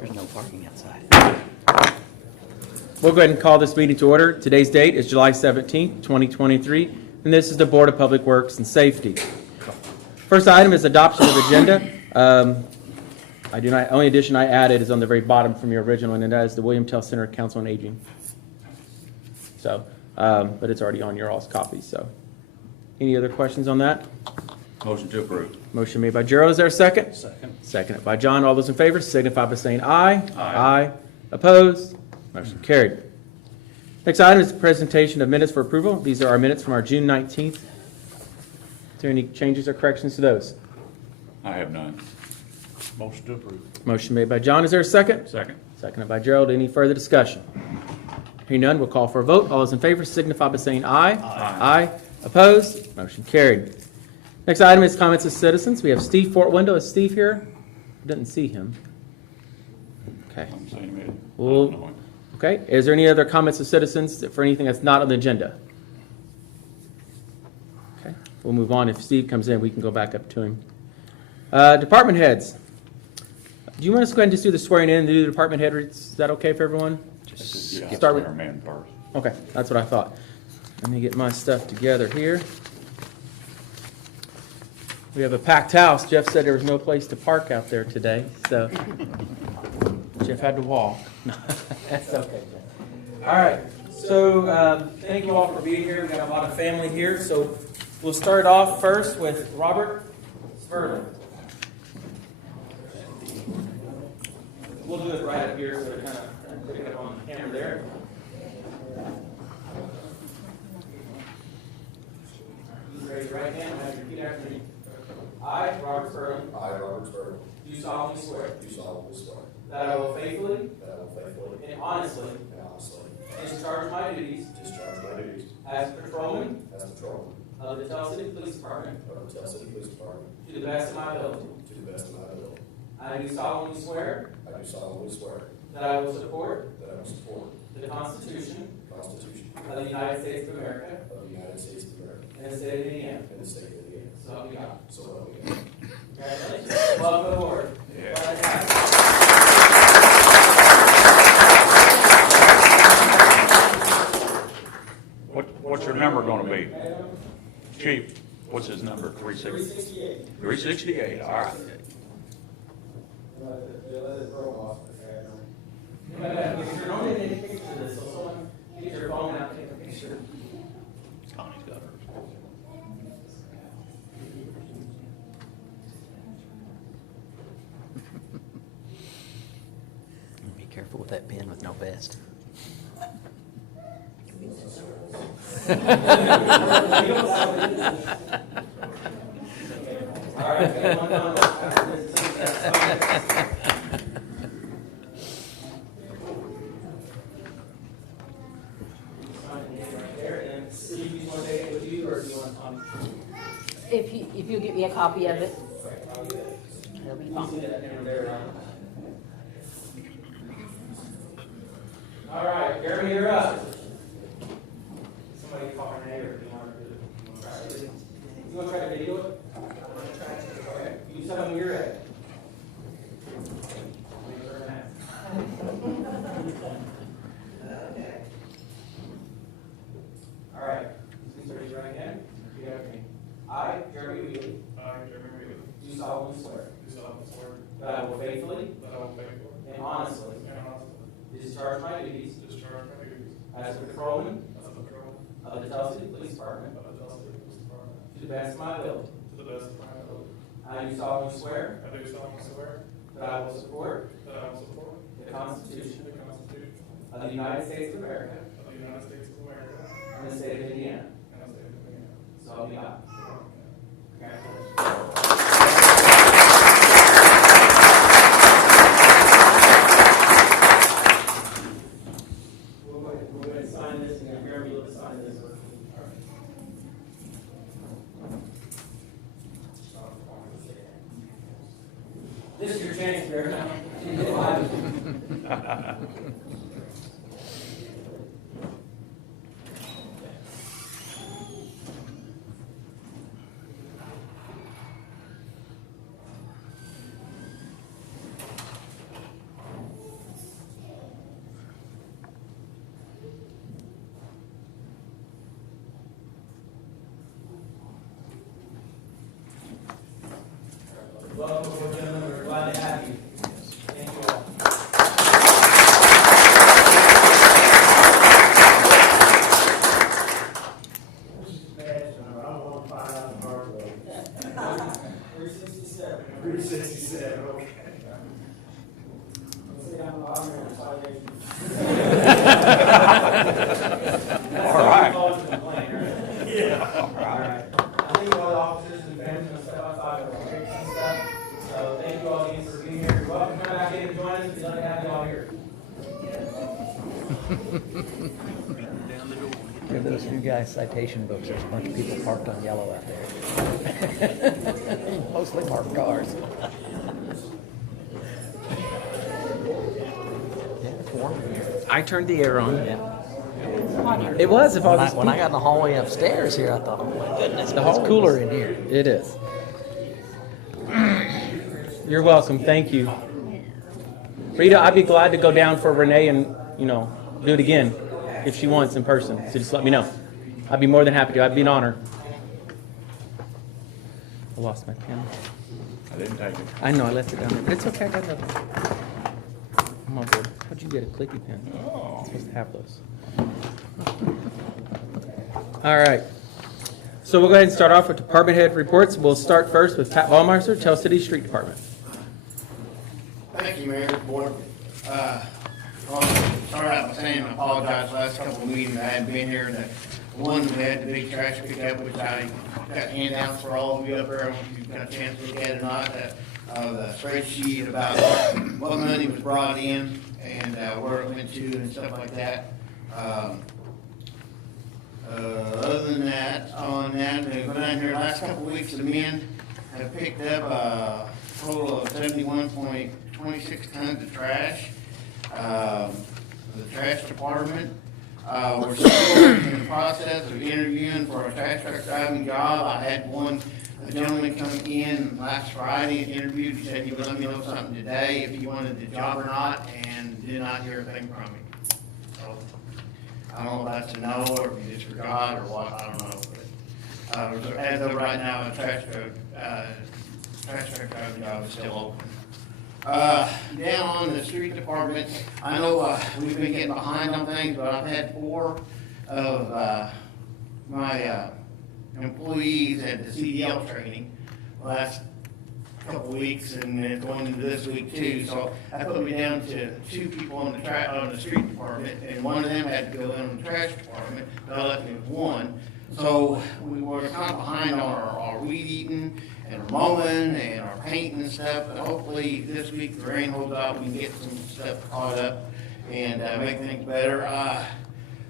There's no parking outside. We'll go ahead and call this meeting to order. Today's date is July 17th, 2023, and this is the Board of Public Works and Safety. First item is adoption of agenda. Only addition I added is on the very bottom from your original, and that is the William Tell Center Council on Aging. So, but it's already on your all's copy, so. Any other questions on that? Motion to approve. Motion made by Gerald. Is there a second? Second. Seconded by John. All those in favor signify by saying aye. Aye. Opposed? Motion carried. Next item is the presentation of minutes for approval. These are our minutes from our June 19th. Is there any changes or corrections to those? I have none. Motion to approve. Motion made by John. Is there a second? Second. Seconded by Gerald. Any further discussion? Hearing none, we'll call for a vote. All those in favor signify by saying aye. Aye. Opposed? Motion carried. Next item is comments of citizens. We have Steve Fort Window. Is Steve here? Didn't see him. Okay. I'm saying it. Well, okay. Is there any other comments of citizens for anything that's not on the agenda? Okay. We'll move on. If Steve comes in, we can go back up to him. Department heads. Do you want us to go ahead and just do the swearing in and do the department head? Is that okay for everyone? Just start with- our man first. Okay, that's what I thought. Let me get my stuff together here. We have a packed house. Jeff said there was no place to park out there today, so Jeff had to walk. That's okay, Jeff. All right, so thank you all for being here. We got a lot of family here, so we'll start off first with Robert Spurling. We'll do it right up here, so it kind of pick it up on the camera there. Raise your right hand and repeat after me. I, Robert Spurling, I, Robert Spurling, do solemnly swear do solemnly swear that I will faithfully that I will faithfully and honestly and honestly discharge my duties discharge my duties as patrolman as patrolman of the Tell City Police Department of the Tell City Police Department to the best of my ability. to the best of my ability. I do solemnly swear I do solemnly swear that I will support that I will support the Constitution the Constitution of the United States of America of the United States of America and the state of Indiana. and the state of Indiana. So help me God. So help me God. Congratulations. Welcome aboard. What's your number gonna be? Chief, what's his number? 368. 368, all right. If you're only taking a picture of this, so someone get your phone out and take a picture. Connie's got hers. Be careful with that pen with no vest. All right, everyone done. Right there, and Steve, you want to take it with you, or do you want to? If you'll get me a copy of it, I'll get it. it'll be You fine. see that name there, all right, Jeremy, you're up. Somebody call her name, or do you want to do it? You want to try to video it? Okay, you tell them you're ready. All right, please raise your right hand. Repeat after me. I, Jeremy Wheatley, I, Jeremy Wheatley, do solemnly swear do solemnly swear that I will faithfully that I will faithfully and honestly and honestly discharge my duties discharge my duties as a patrolman as a patrolman of the Tell City Police Department of the Tell City Police Department to the best of my ability. to the best of my ability. I do solemnly swear I do solemnly swear that I will support that I will support the Constitution the Constitution of the United States of America of the United States of America and the state of Indiana. and the state of Indiana. So help me God. So help me God. Congratulations. We'll go ahead and sign this, and Jeremy will sign this. This is your chance, Jeremy. down the bottom and consolidation. All right. Yeah. All right. I think all the officers and families and stuff outside are great and stuff. So thank you all again for being here. You're welcome to come back in and join us. We'd love to have you all here. Give those new guys citation books. There's a bunch of people parked on yellow out there. Mostly marked cars. Yeah, it's warm in here. I turned the air on. Yeah. It was if all When these I got in the hallway upstairs here, I thought, oh my goodness, The it's hallway cooler was- in here. It is. You're welcome. Thank you. Rita, I'd be glad to go down for Renee and, do it again if she wants in person. So just let me know. I'd be more than happy to. I'd be an honor. I lost my pen. I didn't take it. I know I left it down there, but it's okay. I got another one. I'm on board. How'd you get a clicky pen? I'm supposed to have those. All right. So we'll go ahead and start off with department head reports. We'll start first with Pat Ballmeister, Tell City Street Department. Thank you, Mayor, Board. I'll start out by saying I apologize, last couple of meetings I hadn't been here. The one we had the big trash pickup, which I got handouts for all of you up there. I don't know if you've got a chance to look at it or not. The spreadsheet about what money was brought in and where it went to and stuff like that. Other than that, we've been down here last couple of weeks, the men have picked up a total of 71.26 tons of trash. The trash department, we're still in the process of interviewing for a trash truck driving job. I had a gentleman come in last Friday and interviewed. He said he would let me know something today if he wanted the job or not, and did not hear a thing from him. So, I don't know if that's a no, or if he just forgot, or what, I don't know. But as of right now, the trash truck driving job is still open. Down on the street department, I know we've been getting behind on things, but I've had 4 of my employees at the CDL training last couple weeks, and it's going into this week too. So that put me down to 2 people on the street department, and one of them had to go in on the trash department, but I left me with 1. So we were kind of behind on our weed eating and our mowing and our painting and stuff, but hopefully this week the rain holds out, we can get some stuff caught up and make things better.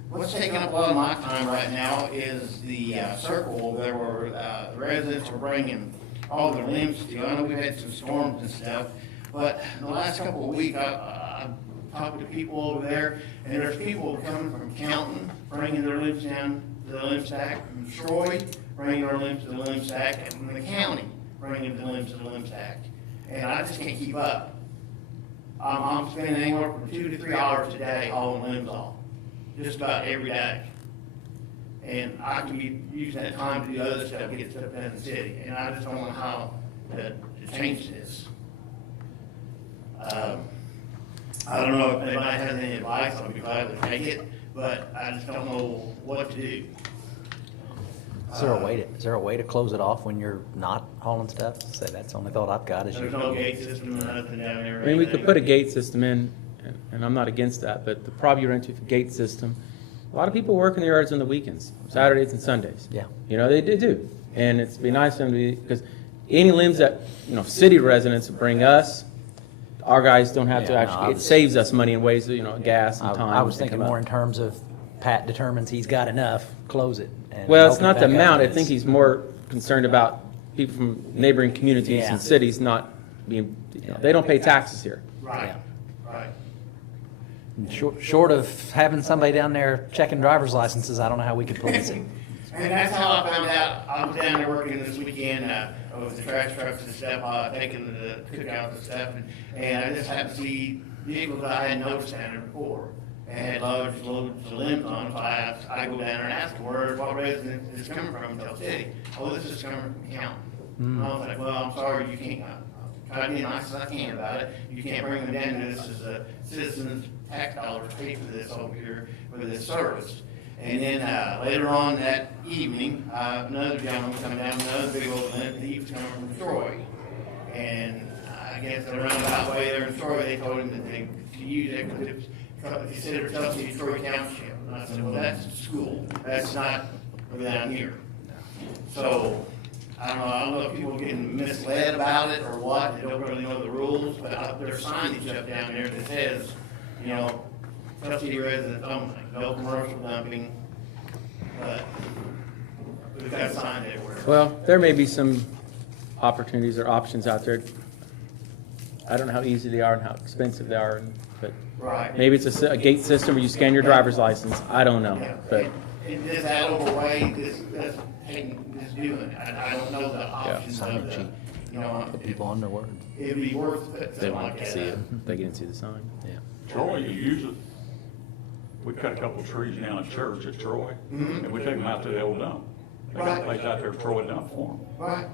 What's taking up a lot of my time right now is the circle there where the residents are bringing all their limbs to. I know we've had some storms and stuff, but in the last couple of weeks, I've talked to people over there, and there's people coming from Canton, bringing their limbs down to the limb stack, from Troy, bringing their limbs to the limb stack, and from the county, bringing the limbs to the limb stack. And I just can't keep up. I'm spending anywhere from 2 to 3 hours a day hauling limbs off, just about every day. And I can be using that time to do other stuff, get stuff done in the city, and I just don't know how to change this. I don't know if anybody has any advice, I'll be glad to take it, but I just don't know what to do. Is there a way to close it off when you're not hauling stuff? So that's the only thought I've got is There's no gate system or nothing down there. I mean, we could put a gate system in, and I'm not against that, but the problem you run into with the gate system, a lot of people work in the yards on the weekends, Saturdays and Sundays. Yeah. They do. And it's be nice for them to be, because any limbs that, city residents bring us, our guys don't have to Yeah, no, actually, I it was- saves us money in ways of, gas and time. I was and thinking about- more in terms of Pat determines he's got enough, close it. and Well, it's open not it the back up. amount. I It's- think he's more concerned about people from neighboring communities Yeah. and cities not being, they don't pay taxes here. Right, right. Short of having somebody down there checking driver's licenses, I don't know how we could police it. And that's how I found out. I was down there working this weekend with the trash trucks and stuff, taking the cookouts and stuff, and I just happened to see vehicles that I hadn't noticed down there before. And had loads of limbs on them, so I go down there and ask them, what resident is this coming from, Tell City? Oh, this is coming from Canton. And I was like, well, I'm sorry, you can't, I'll try to be nice as I can about it. You can't bring them down, this is a citizen's tax dollars pay for this over here, for this service. And then later on that evening, another gentleman coming down with another big old limb, and he was coming from Troy. And I I guess the roundabout way there in Troy, they told him that they could use it because it's considered subsidy Troy Township. And I said, well, that's school, that's not down here. So, I don't know if people are getting misled about it or what, they don't really know the rules, but there's signage up down there that says, you know, subsidy residents only, no commercial dumping, but we've got signs everywhere. Well, there may be some opportunities or options out there. I don't know how easy they are and how expensive they are, but Right. maybe it's a gate system where you scan your driver's license. I don't know, Yeah, but and this that overweight, this taking, this doing, I don't know the options sign of it the, cheap. you know, Put people on their word. it'd be worth it, they something want like to that. see it. They didn't see the sign. Yeah. Troy, you use it. We cut a couple of trees down at church at Troy, and we take them out to the old dump. They got a Right. place out there, Troy dump for them. Right,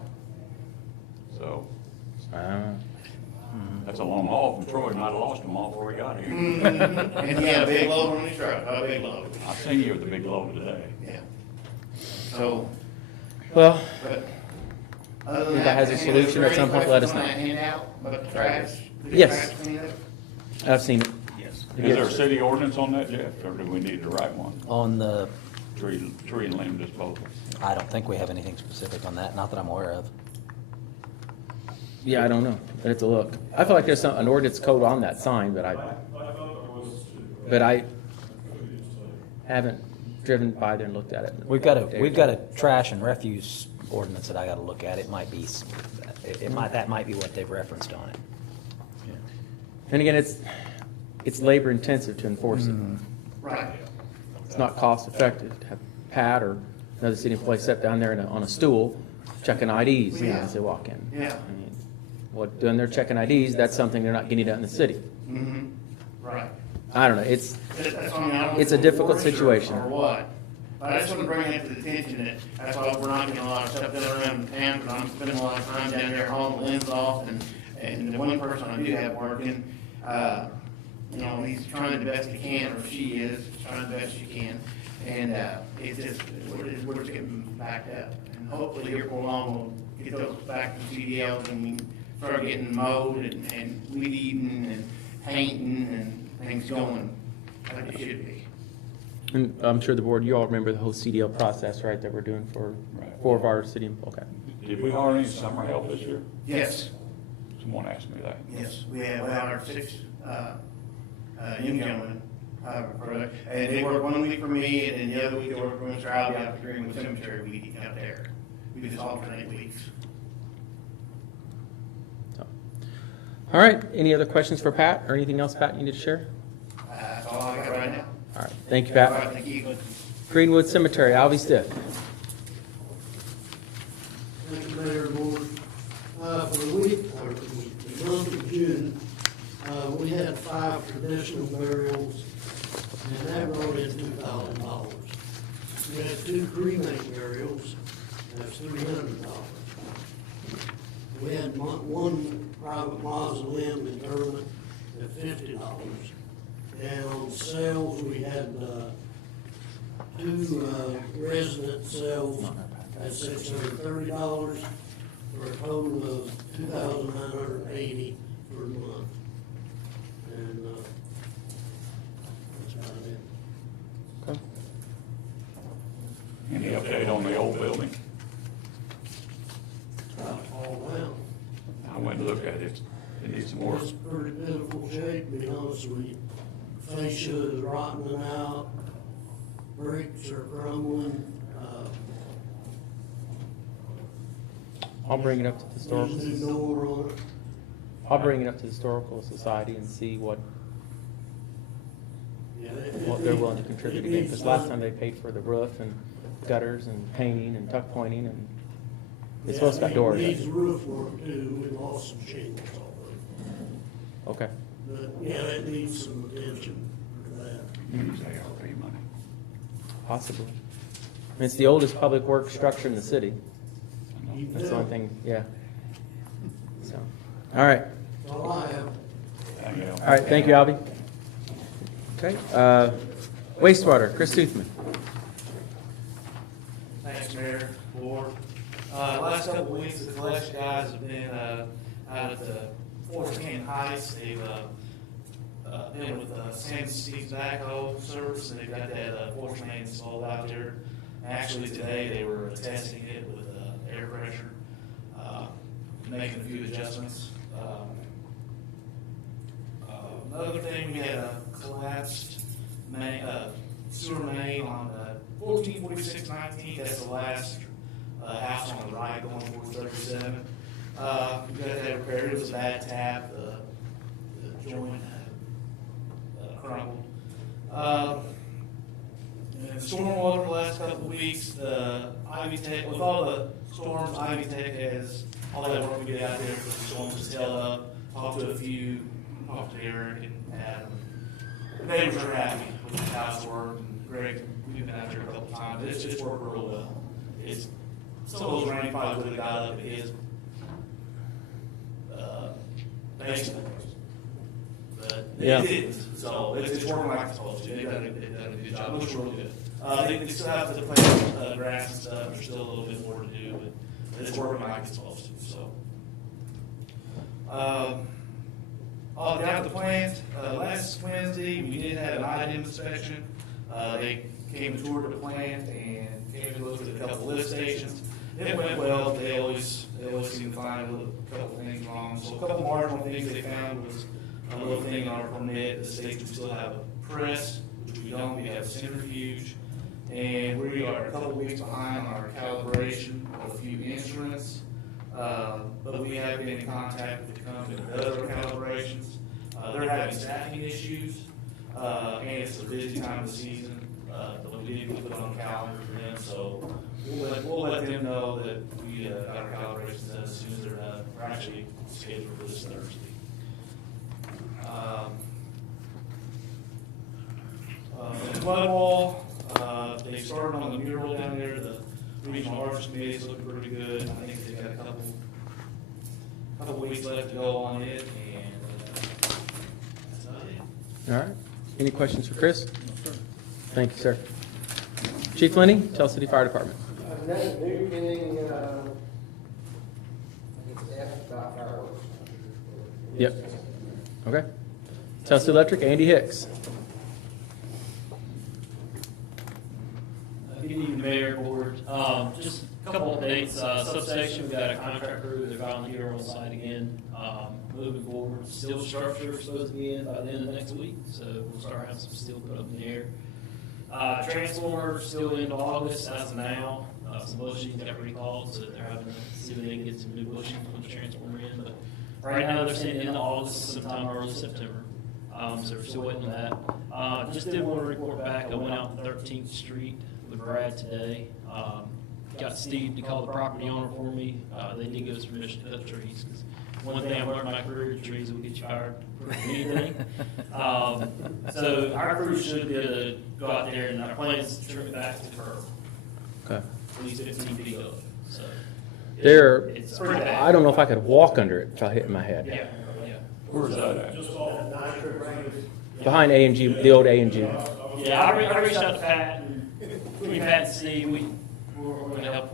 So Uh, that's a long haul from Troy, might have lost them all before we got here. and he had a big load on his truck, a big load, I seen you with the big load today. yeah. So, well, but, other than If that. that has a is solution there at some any point, let us questions on know. that handout, about the trash? the Yes. trash cleanup? I've seen it. Is there a city ordinance on that, Jeff, or do we need to write one? On the, Tree and limb disposal. I don't think we have anything specific on that, not that I'm aware of. Yeah, I don't know. I have to look. I feel like there's an ordinance code on that sign, but I haven't driven by there and looked at it. We've got a trash and refuse ordinance that I gotta look at. It might be, that might be what they've referenced on it. And again, it's labor intensive to enforce it. Right, It's not cost effective to have Pat or another city employee sit down there on a stool checking IDs Yeah. as they walk in. Yeah. I mean, what, doing their checking IDs, that's something they're not getting done in the city. mm-hmm, right. I don't know, it's, That's what I mean, I don't know It's a if difficult worse or- situation. Or what? But I just want to bring it to the attention that that's why we're not getting a lot of stuff done around town, because I'm spending a lot of time down there hauling the limbs off, and the one person I do have working, you know, he's trying the best he can, or she is, trying the best she can, and, it's just, we're just getting backed up. And hopefully here for long, we'll get those back to CDLs, and we can start getting mowed and weed eating and painting and things going like it should be. and I'm sure the board, you all remember the whole CDL process, right, that we're doing for Right. 4 of our city, okay. Did we hire any summer help this year? Yes, Someone asked me that. yes, we have our 6 young gentlemen, and they work 1 week for me, and then the other week they work for Mr. Albee out at the Greenwood Cemetery week out there. We just alternate weeks. So. All right, any other questions for Pat, or anything else Pat you need to share? That's all I got right now. All right, thank you, All right, Pat. thank you. Greenwood Cemetery, Alvy Stiff. Thank you, Mayor and Board. For the week, or the month of June, we had 5 traditional burials, and that brought in $2,000. We had 2 cremate burials, that's $300. We had one private mausoleum interment at $50. And on sales, we had 2 resident sales at $630 for a total of $2,980 per month. And that's about it. Okay. Any update on the old building? About all down. I went and looked at it. It needs some work. It's pretty pitiful shape, to be honest with you. Fascia is rotting out, bricks are crumbling, I'll bring it up to the there's a new historical, door on it. I'll bring it up to the Historical Society and see what Yeah, they're willing to contribute again, because last time they paid for the roof and gutters and painting and tuck pointing, and it's supposed to got doors. It needs roof work too, we lost some shingles already. Okay, But, yeah, it needs some attention for that. Use ARP money. possibly. I mean, it's the oldest public works structure in the city. That's the only thing, yeah. So, all right, That's all I have. Thank you. all right, thank you, Albie. Okay, wastewater, Chris Toothman. Thanks, Mayor, Board. Last couple of weeks, the collection guys have been out at the Fort Canyon Heights, they've, been with, San Steve's backhoe service, and they've got that, force main installed out there. Actually, today, they were testing it with, air pressure, making a few adjustments. Another thing, we had a collapsed main, sewer main on 1446 19th. That's the last house on the right going towards 37. We got that repaired. It was a bad tap. The joint crumbled. And stormwater the last couple of weeks. The Ivy Tech, with all the storms, Ivy Tech has all that work we did out there for the storms to tell up. Talked to a few. Talked to Eric and Adam. The neighbors are happy with the house work. And Greg, we've been out there a couple times. It's worked real well. It's some of those rain probably would have got up at his basement, but Yeah. it didn't. So it's working like it's supposed to. They've done a good job. It looks real good. They still have to plant grass and stuff. There's still a little bit more to do, but it's working like it's supposed to. So. Down at the plant, last Wednesday, we did have an item inspection. They came and toured the plant and came and looked at a couple lift stations. It went well. They always seem to find a couple things wrong. So a couple marginal things they found was a little thing on our permit that states we still have a press, which we don't. We have a centrifuge. And we are a couple weeks behind on our calibration of a few instruments. But we have been in contact with the company that does our calibrations. They're having staffing issues, and it's a busy time of the season. But we did put on the calendar for them, so we'll let them know that we got our calibrations done as soon as they're done. We're actually scheduled for this Thursday. The flood wall, they started on the mural down there. The regional arts committee is looking pretty good. I think they've got a couple weeks left to go on it, and that's about it. All right. Any questions for Chris? Thank you, sir. Chief Lenny, Tell City Fire Department. Another new thing, it's asked about fireworks. Yep. Okay. Telsey Electric, Andy Hicks. Good evening, Mayor, Board. Just a couple updates. Substation, we've got a contract crew, they're volunteer on site again. Moving forward, steel structure is supposed to be in by the end of next week, so we'll start having some steel put up in the air. Transformer still into August as of now. Some bushings got recalled, so they're having to see if they can get some new bushings to put the transformer in. But right now they're saying into August, sometime early September. So we're still waiting on that. Just did want to report back. I went out to 13th Street with Brad today. Got Steve to call the property owner for me. They did give us permission to cut trees. 'Cause one thing I've learned in my career, trees will get you fired for anything. So our crew should be able to go out there, and our plan is to trim it back to the curb, Okay. at least 15 feet up. So There, it's pretty bad. I don't know if I could walk under it if I hit my head. Yeah, yeah. Where's that at? Behind A&G, the old A&G. Yeah, I reached out to Pat, and between Pat and Steve, we're going to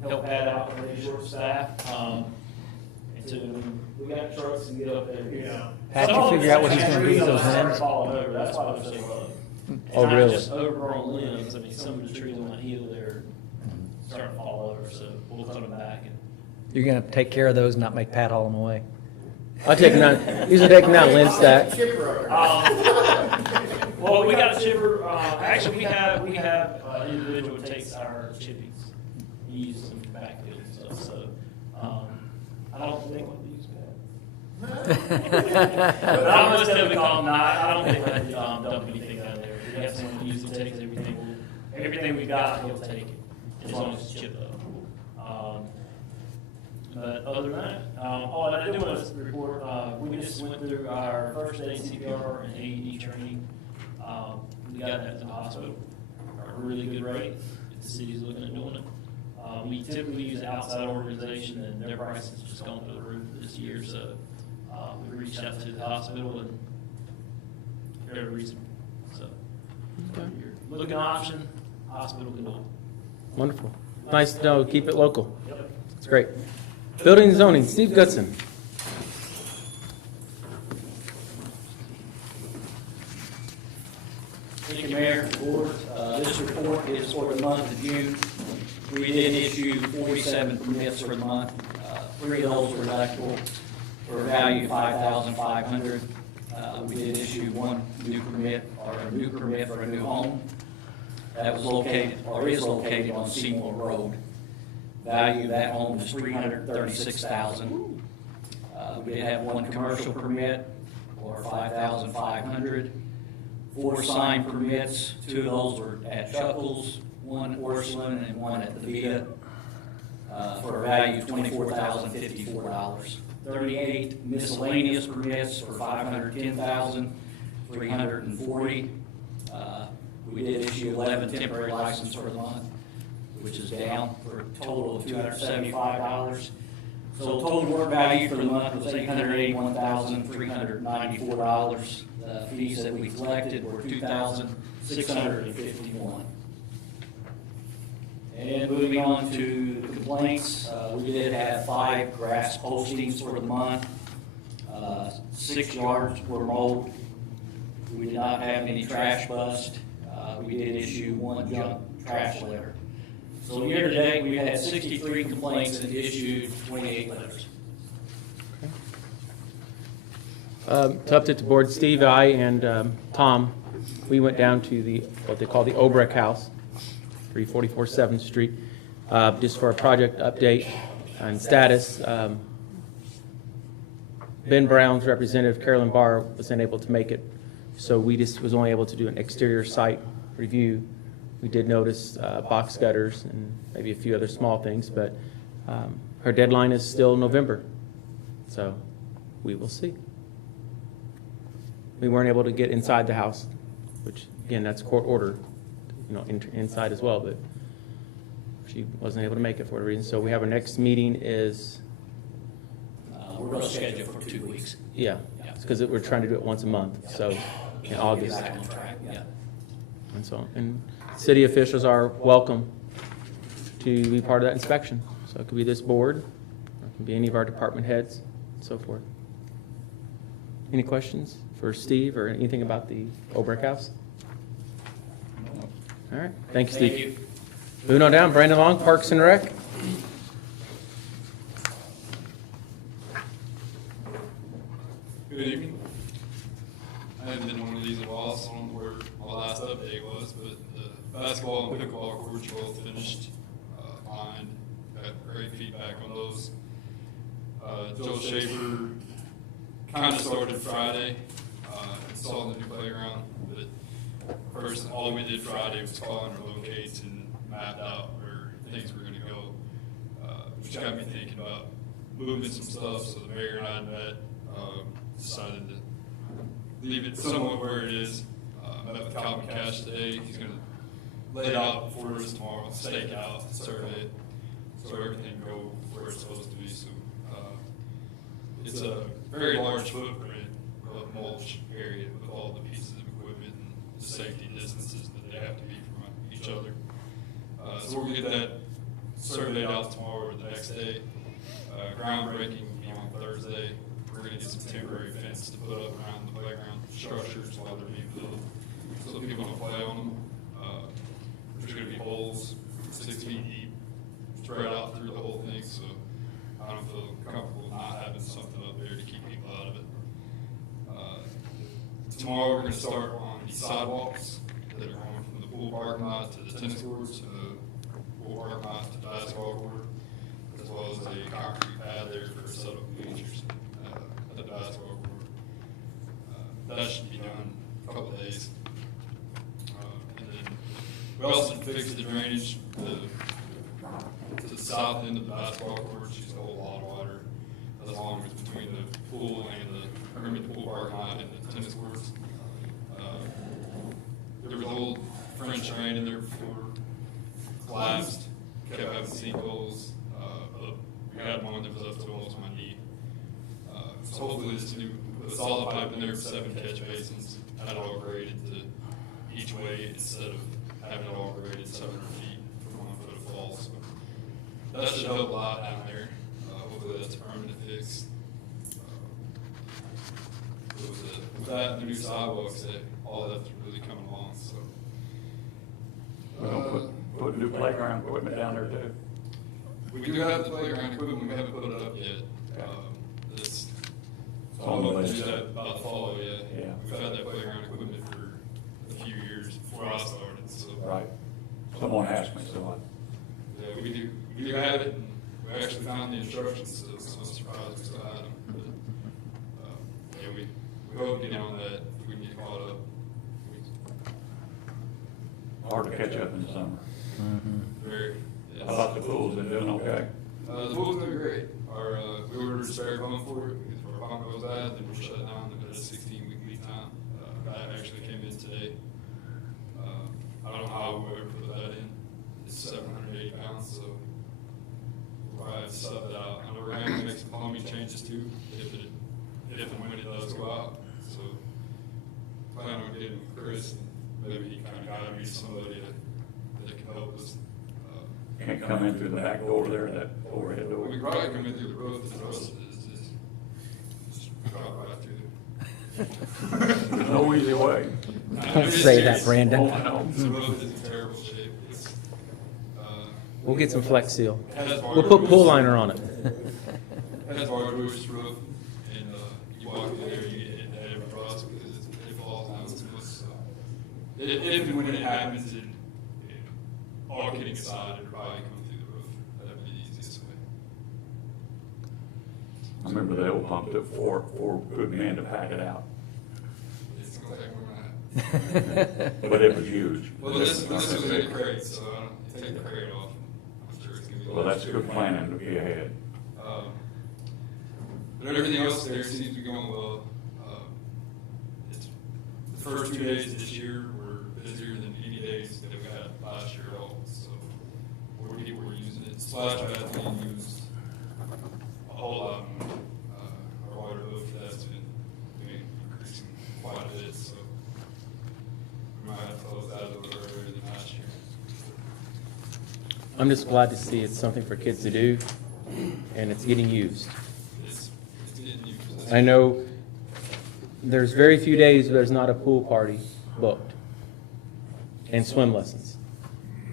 help Pat out with the short staff. And so we got trucks and get up there. Yeah. Pat, you figure out what he's gonna do with those limbs? Falling over, that's why they're so low. Oh, It's really? not just overgrown limbs, I mean, some of the trees on my hill there starting to fall over, so we'll cut them back. And You're gonna take care of those, not make Pat haul them away. I take them down, usually take them down Lindstadt. Well, we got a chipper, actually, we have an individual who takes our chippings. He uses them for backfill and stuff, so, I don't think we'll use that. But I'm just gonna call them, I don't think we'll dump anything down there. We have someone who usually takes everything we got, he'll take it, as long as it's chipped up. But other than that, I did want to report, we just went through our first day CPR and AED training. We got that at the hospital, a really good rate, if the city's looking at doing it. We typically use an outside organization, and their prices just gone through the roof this year, so we reached out to the hospital, and very reasonable. So if you're looking at option, hospital can do it. Wonderful. Nice to know, keep it local. Yep. It's great. Building and zoning, Steve Goodson. Thank you, Mayor, Board. This report is for the month of June. We did issue 47 permits for the month. 3 of those were electrical for a value of $5,500. We did issue 1 new permit, or a new permit for a new home that was located, or is located on Seymour Road. Value of that home is $336,000. We did have 1 commercial permit for $5,500. 4 sign permits, 2 of those were at Chuckles, 1 Orslin, and 1 at the Vita, for a value of $24,054. 38 miscellaneous permits for $510,340. We did issue 11 temporary licenses for the month, which is down for a total of $275. So total work value for the month was $881,394. The fees that we collected were $2,651. And moving on to the complaints, we did have 5 grass postings for the month. 6 yards were mowed. We did not have any trash bust. We did issue 1 junk trash letter. So year to date, we had 63 complaints and issued 28 letters. To update the board, Steve, I, and Tom, we went down to the, what they call the Obrecht House, 344 7th Street, just for a project update and status. Ben Brown's representative, Carolyn Barr, was unable to make it, so we just was only able to do an exterior site review. We did notice box gutters and maybe a few other small things, but her deadline is still November, so we will see. We weren't able to get inside the house, which again, that's court order, you know, inside as well, but she wasn't able to make it for a reason. So we have our next meeting is, We're going to schedule for 2 weeks. yeah, because we're trying to do it once a month, so in August. Get back on track, yeah. And so, and city officials are welcome to be part of that inspection. So it could be this board, or it can be any of our department heads, and so forth. Any questions for Steve or anything about the Obrecht House? All right, thank you, Steve. Thank you. Moving on down, Brandon Long, Parks and Rec. Good evening. I haven't been to one of these in a while, so I don't know where my last update was, but the basketball and pickleball courts are both finished, fine. Got great feedback on those. Joe Schaefer kind of started Friday, installing the new playground, but first, all we did Friday was call on our locates and mapped out where things were gonna go, which got me thinking about moving some stuff, so the mayor and I met, decided to leave it somewhat where it is. Met with Calvin Cash today. He's going to lay it out for us tomorrow, stake out, survey it, so everything can go where it's supposed to be. So it's a very large footprint of mulch area with all the pieces of equipment and the safety distances that they have to be from each other. So we'll get that surveyed out tomorrow or the next day. Groundbreaking will be on Thursday. We're going to get some temporary fence to put up around the playground structures while they're being built, so that people don't play on them. There's going to be holes 6 feet deep, spread out through the whole thing, so I don't feel comfortable not having something up there to keep people out of it. Tomorrow we're going to start on the sidewalks that are going from the pool parking lot to the tennis courts, to the pool parking lot to the basketball court, as well as a concrete pad there for a set of bleachers at the basketball court. That should be done in a couple of days. And then we also fixed the drainage to the south end of the basketball court. It's just a whole lot of water, as long as between the pool and the pool parking lot and the tennis courts. There was old French drain in there before, collapsed, kept having sinkholes. We had one that was up to almost my knee. So hopefully this new, put a solid pipe in there with 7 catch basins, had it all graded to each way instead of having it all graded 700 feet for 1 foot of fall. So that should help a lot down there. Hopefully that's a permanent fix. It was a with that and the new sidewalks, all that's really coming along, so. We're gonna put new playground equipment down there too. We do have the playground equipment, we haven't put it up yet. It's almost due that about the fall, yeah. Yeah. We've had that playground equipment for a few years before I started, so. Right. Someone asked me, so Yeah, we do have it, and we actually found the instructions, so it's no surprise we still had them. But, yeah, we hope, on that, if we can get caught up. hard to catch up in the summer. Very, yes. How about the pool's been doing okay? The pool's doing great. We ordered a spare pump for it, because our pump goes out, then we're shut down, then it's a 16-week lead time. That actually came in today. I don't know how we ever put that in. It's 780 pounds, so we'll probably have to sub it out. I know we're going to make some plumbing changes too, if and when it does go out. So plan on getting with Chris, and maybe he kind of guide me to somebody that can help us. Can't come in through the back door there, that overhead door. We probably come in through the roof, the rest is just drop right through there. There's no easy way. Don't say that, Brandon. Oh, I know. The roof is in terrible shape. It's, We'll get some Flex Seal. it has We'll put pool liner on it. It has arduous roof, and you walk in there, you get hit in the head every cross because it falls down so much. So if and when it happens, and all kidding aside, it'll probably come through the roof. That'd be the easiest way. I remember the old pump took four good men to pack it out, It's gonna take more than that. but it was huge. Well, this was in a crate, so I don't take the crate off. I'm sure it's gonna be. Well, that's good planning to be ahead. But everything else there seems to be going well. It's the first 2 days this year were busier than any days that we had last year at all. So more people were using it. Splash pads being used a whole lot more. Our water bill for that's been increasing quite a bit. So we might have to close that a little earlier than last year. I'm just glad to see it's something for kids to do, and it's getting used. It's getting used. I know there's very few days where there's not a pool party booked, and swim lessons.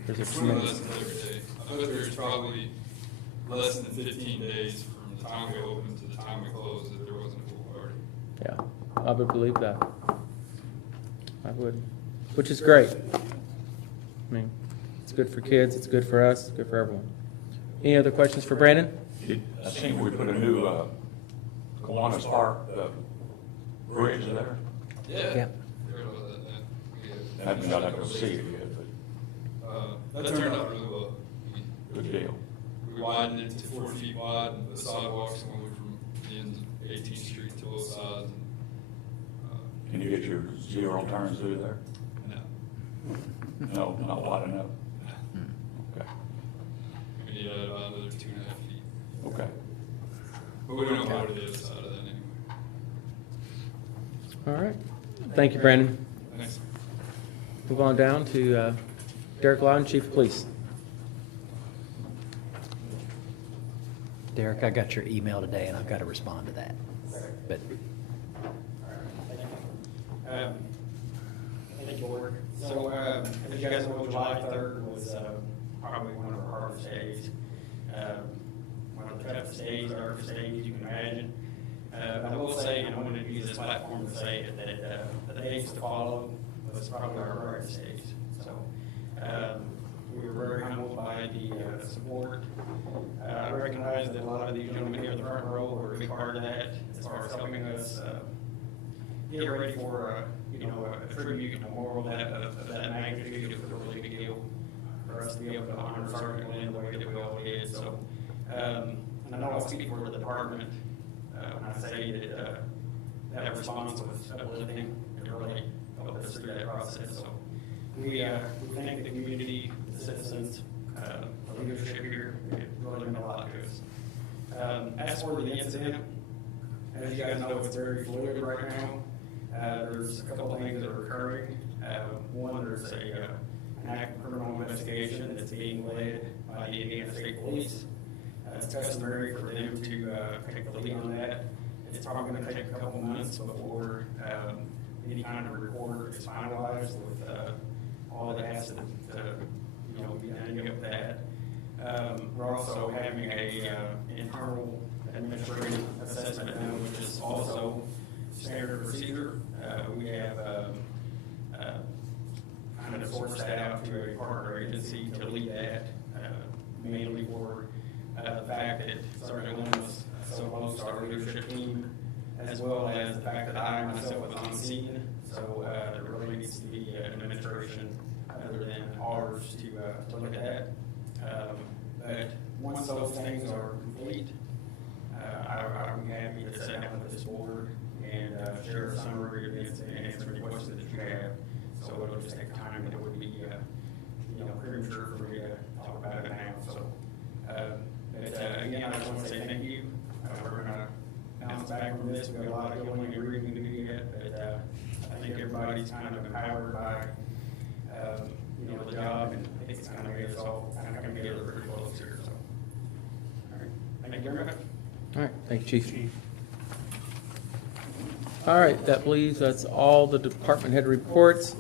There's a Swimming tremendous. lessons every day. I bet there's probably less than 15 days from the time we open to the time we close that there wasn't a pool party. Yeah, I would believe that. I would, which is great. I mean, it's good for kids, it's good for us, it's good for everyone. Any other questions for Brandon? I seen we put a new Kiwanis Park bridge there. Yeah. Heard about that, yeah. I haven't got to go see it yet, That turned out really well. but good deal. We widened it to 4 feet wide, and the sidewalks went from the end of 18th Street to both sides. Can you get your zero turns through there? No, No, not wide enough. Okay, we need about another 2.5 feet. okay. But we don't go to the other side of that anyway. All right. Thank you, Brandon. Thanks. Move on down to Derek Loudon, Chief of Police. Derek, I got your email today and I've got to respond to that. But Thank you, Board. So, as you guys know, July 3rd was probably one of our hardest days. One of the toughest days, darkest days you can imagine. I will say, and I wanted to use this platform to say it, that the days to follow was probably our brightest days. So, we were very humbled by the support. I recognize that a lot of these gentlemen here in the front row were a big part of that, as far as helping us get ready for a tribute and memorial of that magnitude. It was a really big deal for us to be able to honor Sergeant Glenn the way that we all did. So, and I know I speak for the department when I say that that response was uplifting. It really helped us through that process. So we thank the community, the citizens, the leadership here. It really meant a lot to us. As for the incident, as you guys know, it's very fluid right now. There's a couple of things that are occurring. One, there's an active criminal investigation that's being led by the Indiana State Police. It's customary for them to take the lead on that. It's probably going to take a couple months before any kind of report is finalized with, all that has to, you know, be done to get that. We're also having a, internal administrative assessment done, which is also standard procedure. We have, kind of sourced that out to a partner agency to lead that, mainly for, the fact that Sergeant Lynn was so close to our leadership team, as well as the fact that I myself was on scene. So, there really needs to be an administration other than ours to look at that. But once those things are complete, I'm happy to sit down with this board and share a summary of this and answer any questions that you have. So it'll just take time, and it would be, you know, premature for me to talk about it now. So, but again, I just want to say thank you. We're gonna bounce back from this. We've got a lot of healing and grieving to do yet, but I think everybody's kind of empowered by, you know, the job, and I think it's kind of made us all kind of come together pretty close here. So, all right, thank you very much. All right, thank you, Chief. All right, that believes that's all the department head reports.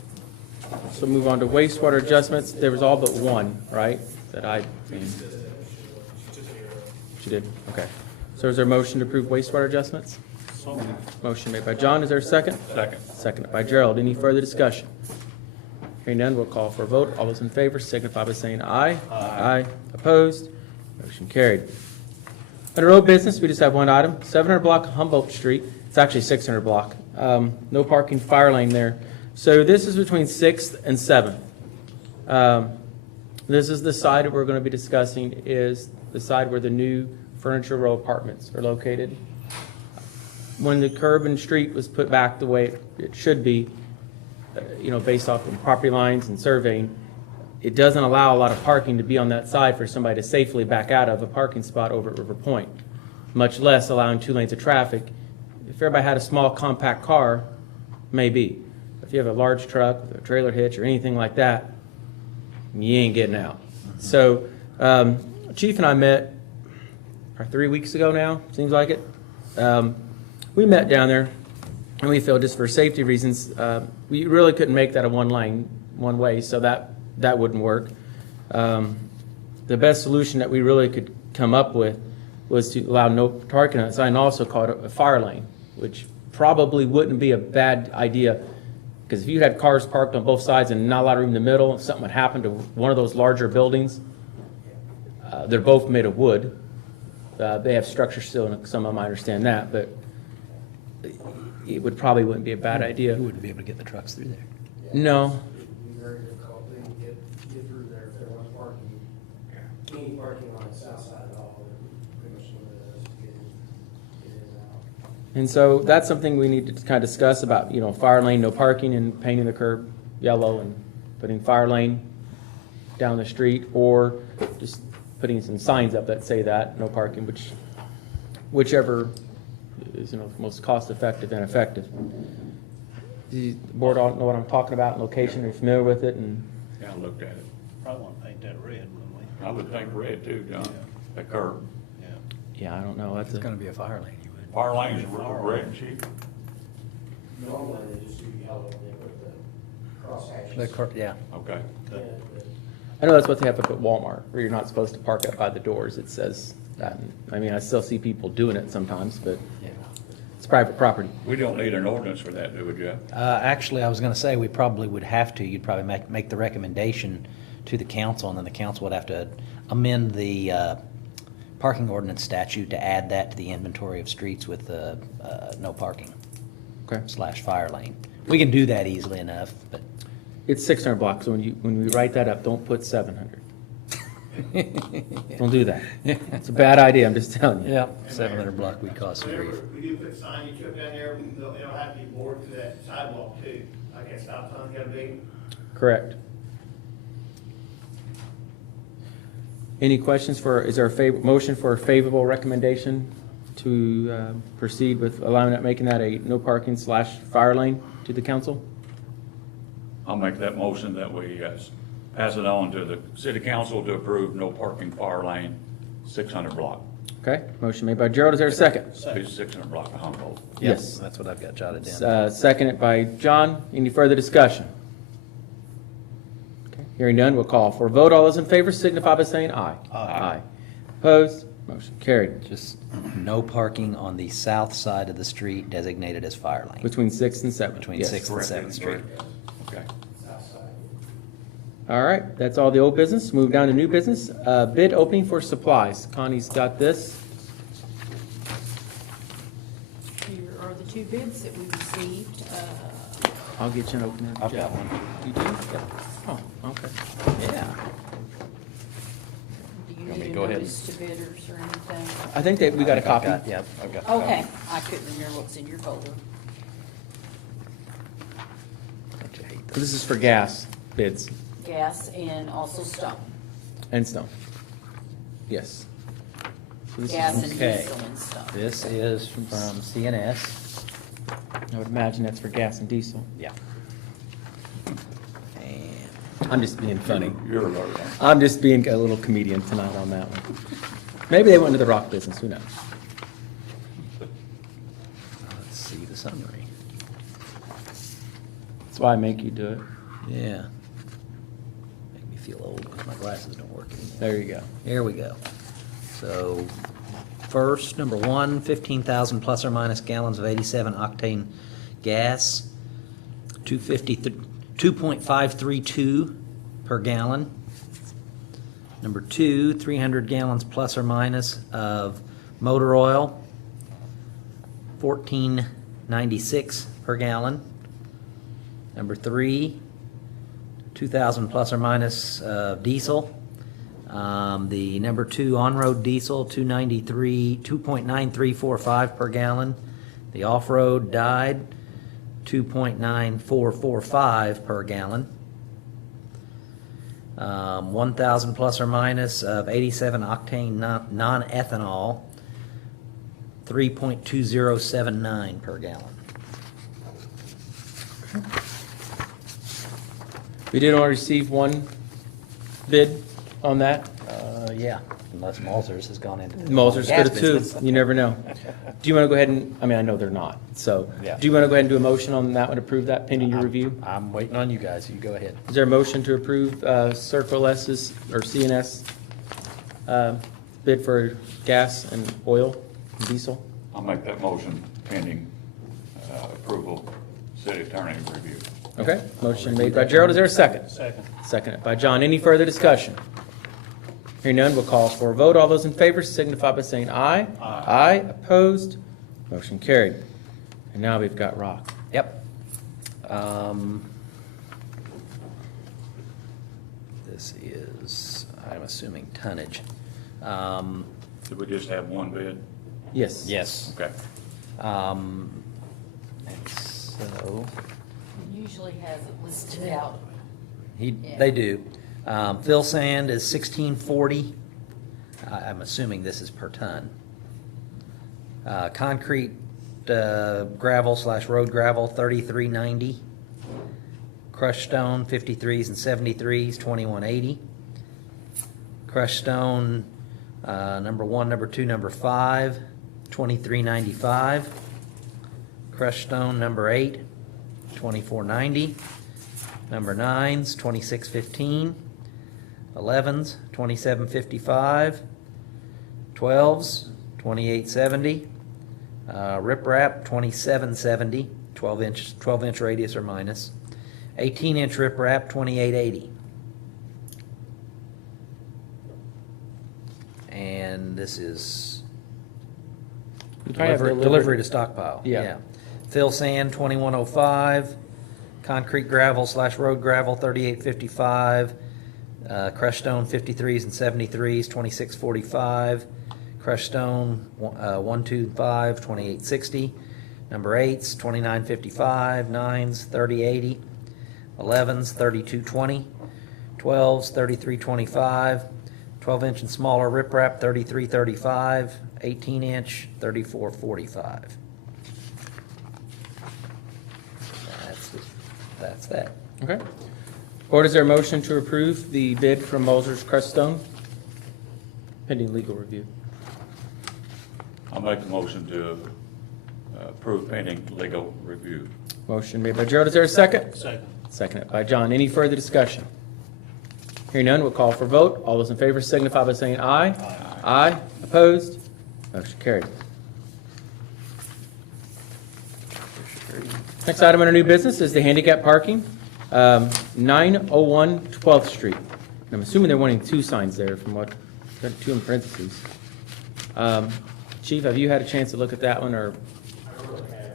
So move on to wastewater adjustments. There was all but one, right, that I seen. She did, okay. So is there a motion to approve wastewater adjustments? Motion made by John, is there a second? Second. Seconded by Gerald. Any further discussion? Hearing none, we'll call for a vote. All those in favor signify by saying aye. Aye. Opposed? Motion carried. Under road business, we just have one item, 700 block Humboldt Street. It's actually 600 block. No parking, fire lane there. So this is between 6th and 7th. This is the side that we're going to be discussing, is the side where the new Furniture Row apartments are located. When the curb and street was put back the way it should be, you know, based off of property lines and surveying, it doesn't allow a lot of parking to be on that side for somebody to safely back out of a parking spot over at River Point, much less allowing 2 lanes of traffic. If everybody had a small compact car, maybe. If you have a large truck, a trailer hitch, or anything like that, you ain't getting out. So, Chief and I met 3 weeks ago now, seems like it. We met down there, and we feel just for safety reasons, we really couldn't make that a one lane, one way, so that wouldn't work. The best solution that we really could come up with was to allow no parking on that side and also call it a fire lane, which probably wouldn't be a bad idea, because if you had cars parked on both sides and not a lot of room in the middle, if something would happen to one of those larger buildings, they're both made of wood. They have structure still, and some of them I understand that, but it probably wouldn't be a bad idea. You wouldn't be able to get the trucks through there. No. It'd be very difficult to get through there if there was parking, any parking on the south side at all. Pretty much limited us to get in and out. And so that's something we need to kind of discuss about, you know, fire lane, no parking, and painting the curb yellow and putting fire lane down the street, or just putting some signs up that say that, no parking, whichever is, you know, most cost effective and effective. The board all know what I'm talking about, location, are you familiar with it? And Yeah, I looked at it. Probably want to paint that red, wouldn't we? I would think red too, John, that curb. Yeah. yeah, I don't know. That's It's gonna be a fire lane, you would. Fire lanes are red, chief. Normally, they just do yellow, and they put the cross hatches. Yeah. Okay. Yeah, I know that's what they have up at Walmart, where you're not supposed to park up by the doors. It says that. I mean, I still see people doing it sometimes, but Yeah. it's private property. We don't need an ordinance for that, do we, Jeff? Actually, I was gonna say, we probably would have to. You'd probably make the recommendation to the council, and then the council would have to amend the parking ordinance statute to add that to the inventory of streets with the no parking Okay. / fire lane. We can do that easily enough, but It's 600 blocks, so when we write that up, don't put 700. Don't do that. It's a bad idea, I'm just telling you. yeah, 700 block would cost some grief. Remember, we do put signage up down there, it'll have to be bored to that sidewalk too. I guess stop signs gotta be. Correct. Any questions is there a motion for a favorable recommendation to proceed with making that a no parking / fire lane to the council? I'll make that motion that we pass it on to the city council to approve no parking fire lane, 600 block. Okay, motion made by Gerald. Is there a second? Page 6 in a block of Humboldt. Yes. That's what I've got jotted down. Seconded by John. Any further discussion? Okay, hearing none, we'll call for a vote. All those in favor signify by saying aye. Aye. Opposed? Motion carried. Just no parking on the south side of the street designated as fire lane, Between 6th and 7th. between Yes. 6th and 7th Street. Okay. All right, that's all the old business. Move down to new business. Bid opening for supplies. Connie's got this. Here are the two bids that we received. I'll get you an opener. I've got one. You do? Oh, okay. Yeah. Do you Want me need to a go ahead? notice to bidders or anything? I think that we got a copy. Yep, I've got the Okay, copy. I couldn't remember what's in your folder. Don't you hate This is for gas bids Gas and also stone. and stone. Yes. So this is- Gas and okay. diesel and stone. This is from CNS. I would imagine that's for gas and diesel. Yeah. And I'm just being funny. You're alert. I'm just being a little comedian tonight on that one. Maybe they went into the rock business, who knows? let's see the summary. That's why I make you do it. Yeah. Make me feel old because my glasses don't work anymore. There you go. Here we go. So, first, number one, 15,000 plus or minus gallons of 87 octane gas, 2.532 per gallon. Number two, 300 gallons plus or minus of motor oil, 14.96 per gallon. Number three, 2,000 plus or minus diesel. The number two on-road diesel, 2.9345 per gallon. The off-road dyed, 2.9445 per gallon. 1,000 plus or minus of 87 octane non-ethanol, 3.2079 per gallon. We did only receive one bid on that. Yeah, unless Malzers has gone into the Mosers gas could have too. business. You never know. Do you want to go ahead and, I mean, I know they're not, so. Yeah. Do you want to go ahead and do a motion on that one, approve that pending your review? I'm waiting on you guys. You go ahead. Is there a motion to approve Circle S's, or CNS, bid for gas and oil and diesel? I'll make that motion pending approval, city attorney review. Okay, motion made by Gerald. Is there a second? Second. Seconded by John. Any further discussion? Hearing none, we'll call for a vote. All those in favor signify by saying aye. Aye. Opposed? Motion carried. And now we've got rock. Yep. This is, I'm assuming tonnage. Did we just have one bid? Yes. Yes. Okay. And so, It usually has it listed out. they do. Fill sand is 1640. I'm assuming this is per ton. Concrete gravel / road gravel, 3390. Crushed stone, 53s and 73s, 2180. Crushed stone, number one, number two, number five, 2395. Crushed stone, number 8, 2490. Number 9's 2615. 11's 2755. 12's 2870. Riprap 2770, 12-inch radius or minus. 18-inch riprap 2880. And this is You probably have delivery to stockpile. Yeah. Fill sand 2105. Concrete gravel / road gravel 3855. Crushed stone 53s and 73s 2645. Crushed stone 125 2860. Number 8's 2955. 9's 3080. 11's 3220. 12's 3325. 12-inch and smaller riprap 3335. 18-inch 3445. That's that. Okay. Board, is there a motion to approve the bid from Moser's Crushed Stone? Pending legal review. I'll make the motion to approve pending legal review. Motion made by Gerald. Is there a second? Second. Seconded by John. Any further discussion? Hearing none, we'll call for vote. All those in favor signify by saying aye. Aye. Opposed? Motion carried. Next item under new business is the handicap parking, 901 12th Street. And I'm assuming they're wanting two signs there from what, got two in parentheses. Chief, have you had a chance to look at that one, or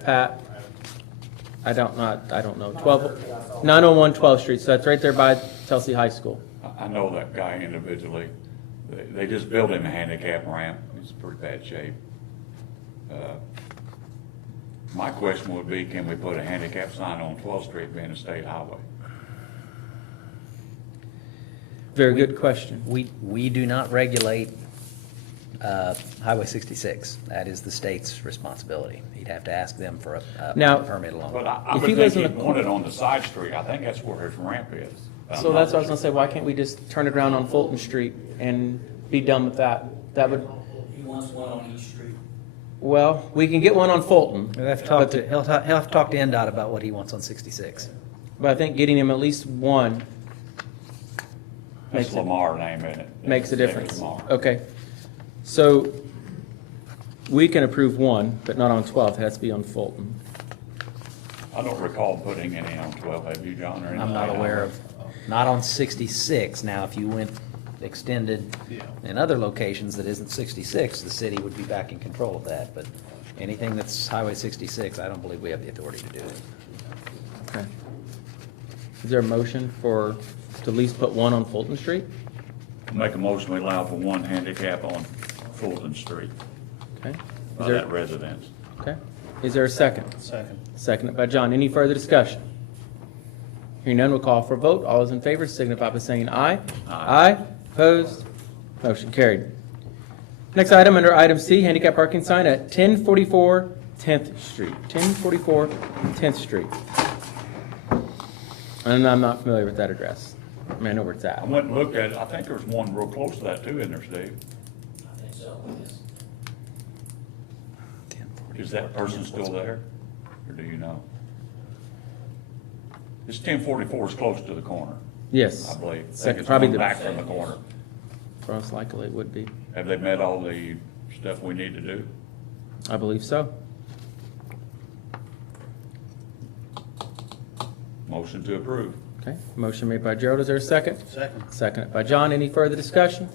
Pat? I don't know. 901 12th Street, so that's right there by Telsey High School. I know that guy individually. They just built him a handicap ramp. It's in pretty bad shape. My question would be, can we put a handicap sign on 12th Street being a state highway? Very good question. We do not regulate Highway 66. That is the state's responsibility. You'd have to ask them for a Now- permit along. But I If would he think lives in he'd the- want it on the side street. I think that's where his ramp is. So that's what I was gonna say, why can't we just turn it around on Fulton Street and be done with that? That would, He wants one on each street. well, we can get one on Fulton. He'll have to talk to, he'll have to talk to NDOT about what he wants on 66. But I think getting him at least one That's makes it, Lamar name in it. makes a It's difference. Lamar. Okay. So we can approve one, but not on 12th, it has to be on Fulton. I don't recall putting any on 12, have you, John, or anything? I'm not aware of, not on 66. Now, if you went extended Yeah. in other locations that isn't 66, the city would be back in control of that. But anything that's Highway 66, I don't believe we have the authority to do it. Okay. Is there a motion for, to at least put one on Fulton Street? Make a motion we allow for one handicap on Fulton Street Okay. Is by there, that residence. okay. Is there a second? Second. Seconded by John. Any further discussion? Hearing none, we'll call for a vote. All those in favor signify by saying aye. Aye. Opposed? Motion carried. Next item under item C, handicap parking sign at 1044 10th Street. 1044 10th Street. And I'm not familiar with that address. I mean, I know where it's I at. went and looked at it. I think there's one real close to that too in there, Steve. I think so, yes. Is that person still there? Or do you know? It's 1044 is close to the corner, Yes. I believe. I think Second, it's probably going the, back from the corner. most likely it would be. Have they met all the stuff we need to do? I believe so. Motion to approve. Okay. Motion made by Gerald. Is there a second? Second. Seconded by John. Any further discussion?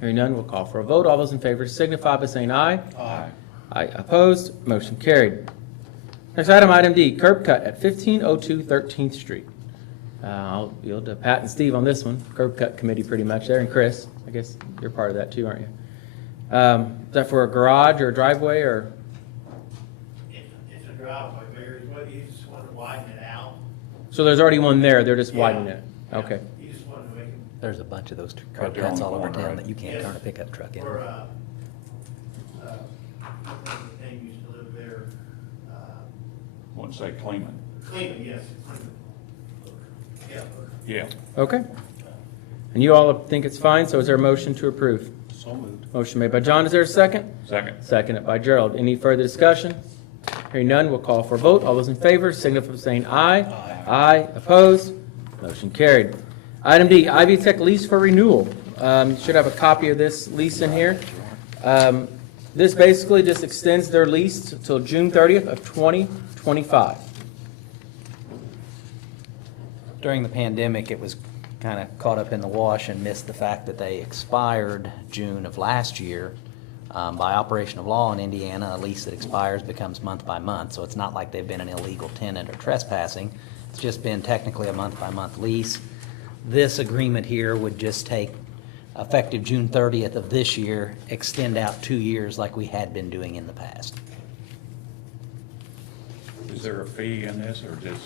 Hearing none, we'll call for a vote. All those in favor signify by saying aye. Aye. Aye. Opposed? Motion carried. Next item, item D, curb cut at 1502 13th Street. I'll yield to Pat and Steve on this one. Curb cut committee pretty much there, and Chris, I guess you're part of that too, aren't you? Is that for a garage or a driveway, or? It's a driveway, Mayor, you just want to widen it out. So there's already one there, they're just Yeah. widening it? Yeah. Okay. You just want to make it There's a bunch of those curb Right there on cuts the all over corner, town right? that you can't Yes. turn a pickup truck in. for, they used to live there, Wouldn't say Cleveland. Cleveland, yes. Yeah. Yeah. Okay. And you all think it's fine, so is there a motion to approve? So moved. Motion made by John, is there a second? Second. Seconded by Gerald. Any further discussion? Hearing none, we'll call for a vote. All those in favor signify by saying aye. Aye. Opposed? Motion carried. Item D, Ivy Tech lease for renewal. You should have a copy of this lease in here. This basically just extends their lease until June 30th of 2025. During the pandemic, it was kind of caught up in the wash and missed the fact that they expired June of last year. By operation of law in Indiana, a lease that expires becomes month by month, so it's not like they've been an illegal tenant or trespassing. It's just been technically a month-by-month lease. This agreement here would just take, effective June 30th of this year, extend out 2 years like we had been doing in the past. Is there a fee in this or just?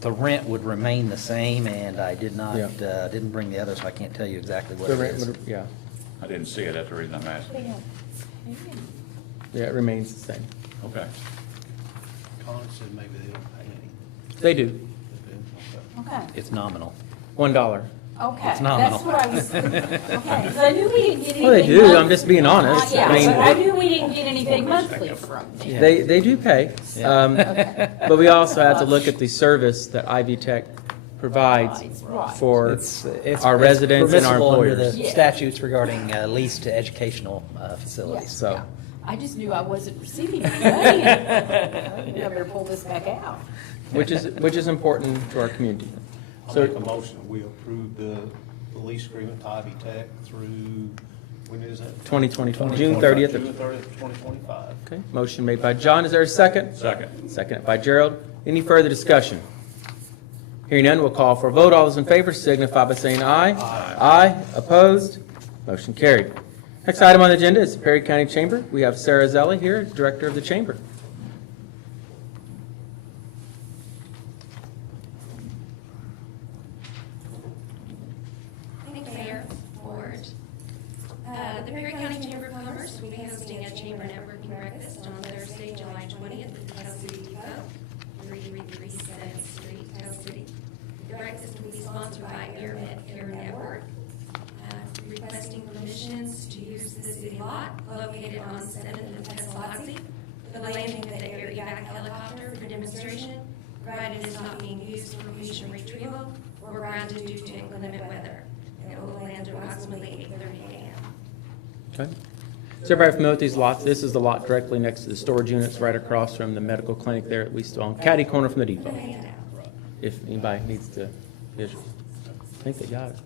The rent would remain the same, and I did not, Yeah. didn't bring the other, so I can't tell you exactly what The it rent is. would- Yeah, I didn't see it. That's the reason I'm asking. yeah, it remains the same. Okay. Colin said maybe they don't pay any. They do. They do? Okay. Okay. It's nominal. $1. Okay, It's nominal. that's what I was, okay, 'cause I knew we didn't get anything. Well, they do, I'm monthly. just being honest. Yeah, I mean, but I knew we didn't get anything monthly from them. They do pay, but we also have to look at the service that Ivy Tech provides Right. for It's our residents and our permissible under employers. the Yeah. statutes regarding lease to educational facilities. So, Yeah. I just knew I wasn't receiving any money. I better pull this back out. which is important to our community. I'll So- make a motion that we approve the lease agreement to Ivy Tech through, when is that? 2025, June 30th. June 30th, 2025. Okay, motion made by John, is there a second? Second. Second by Gerald. Any further discussion? Hearing none, we'll call for a vote. All those in favor signify by saying aye. Aye. Opposed? Motion carried. Next item on the agenda is the Perry County Chamber. We have Sarah Zelli here, Director of the Chamber. Thank you, Mayor Ford. The Perry County Chamber of Commerce will be hosting a chamber networking breakfast on Thursday, July 20th at the Tell City Depot, 333 7th Street, Tell City. The breakfast will be sponsored by AirNet Air Network, requesting permissions to use the city lot located on 7th and Pestalozzi for the landing of the air evac helicopter for demonstration, provided it is not being used for mission retrieval or grounded due to inclement weather. And it will land at approximately 8:30 a.m. Okay. Is everybody familiar with these lots? This is the lot directly next to the storage units, right across from the medical clinic there, at least on catty corner from the depot. If anybody needs to visual. I think they got it.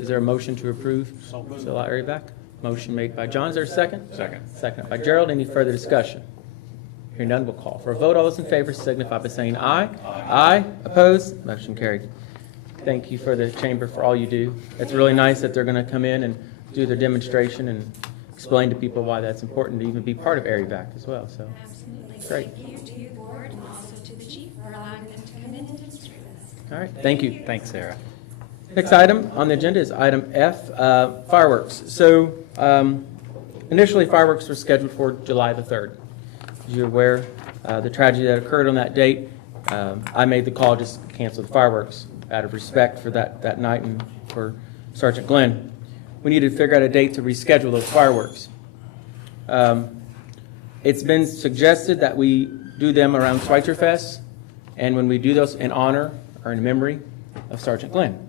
Is there a motion to approve the lot area back? Motion made by John. Is there a second? Second. Second by Gerald. Any further discussion? Hearing none, we'll call for a vote. All those in favor signify by saying aye. Aye. Opposed? Motion carried. Thank you for the chamber for all you do. It's really nice that they're going to come in and do their demonstration and explain to people why that's important to even be part of AREVAC as well. So, Absolutely. great. Thank you to the board and also to the chief for allowing them to come in and demonstrate with us. All right. Thank you. Thanks, Sarah. Next item on the agenda is item F, fireworks. So initially, fireworks were scheduled for July the 3rd. As you're aware, the tragedy that occurred on that date, I made the call just to cancel the fireworks out of respect for that night and for Sergeant Glenn. We needed to figure out a date to reschedule those fireworks. It's been suggested that we do them around Schweitzer Fest, and when we do those in honor or in memory of Sergeant Glenn.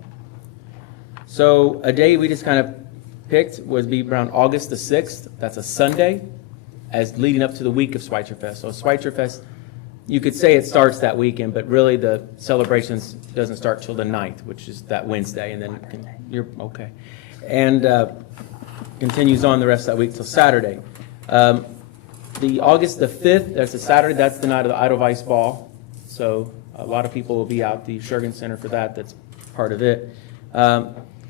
So a day we just kind of picked would be around August the 6th. That's a Sunday, as leading up to the week of Schweitzer Fest. So Schweitzer Fest, you could say it starts that weekend, but really the celebrations doesn't start till the 9th, which is that Wednesday, and then you're okay. And continues on the rest of that week till Saturday. The August the 5th, that's a Saturday, that's the night of the Edelweiss Ball. So a lot of people will be out the Shergan Center for that. That's part of it.